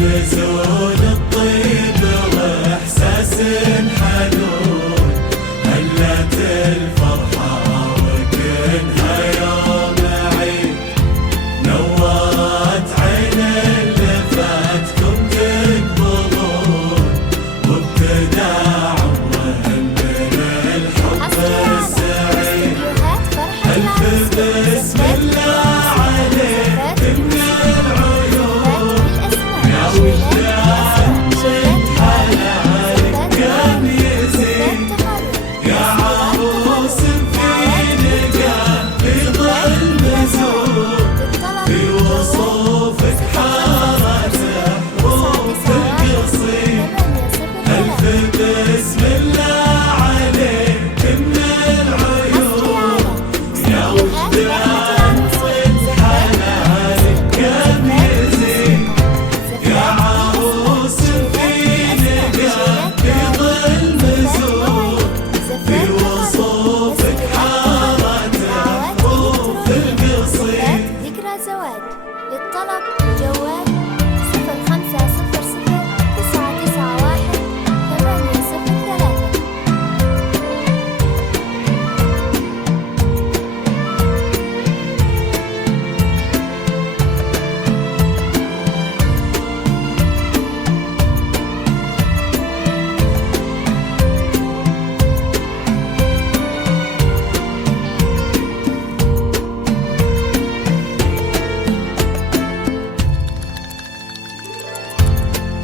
نزول الطيب واحساس حنون، هلت الفرحة وكنها يوم عيد، نورت عين اللي فاتكم تقبضون، وابتدى عمرهم من الحب السعيد. ألف بسم الله عليك من العيون، يا ولدان ولد حلالك قام يزيد، يا عروس في نقاء في ظل مزود، في وصوفك حارت حروف القصيد. ألف بسم الله عليك من العيون، يا ولدان ولد حلالك قام يزيد، يا عروس في نقاء في ظل مزود، في وصوفك حارت حروف القصيد. ذكرى زواج. للطلب جوال 0500991803.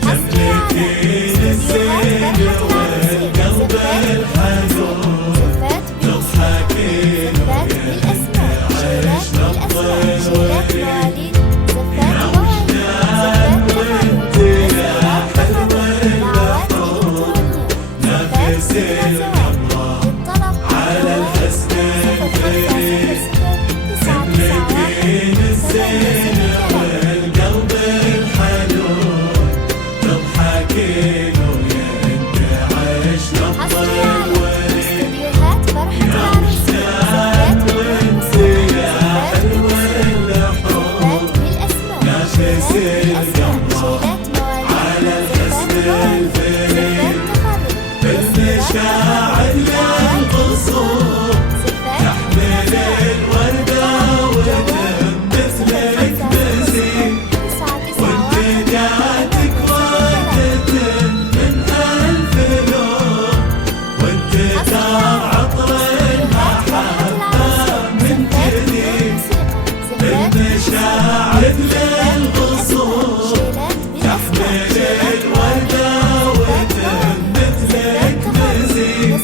تملكين الزين والقلب الحنون، تضحكين وينعش نبض الوريد، يا ولدان وانت يا حلوة البحور، نفسي القمر على الحسن الفريد. تملكين الزين والقلب الحنون، تضحكين وينعش نبض الوريد، يا ولدان وانت يا حلوة البحور، نفسي القمر على الحسن الفريد. بالمشاعر للقصور تحمل الوردة وتم مثلك مزيد، وانتجاتك وردة من ألف لون، وانتثار عطر المحبة من جديد. بالمشاعر للقصور تحمل الوردة وتم مثلك مزيد،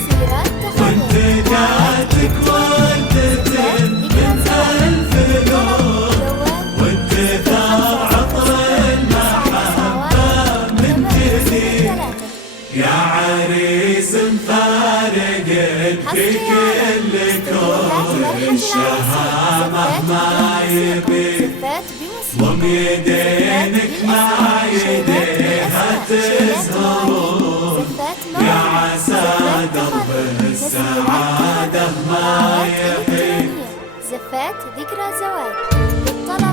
وانتجاتك وردة من ألف لون، وانتثار عطر المحبة من جديد. يا عريس مفارق في كل كون، الشهامة ما يبي ضم يدينك مع يديها تزهرون، يا عسى درب السعادة ما يحيي. زفات ذكرى زواج. للطلب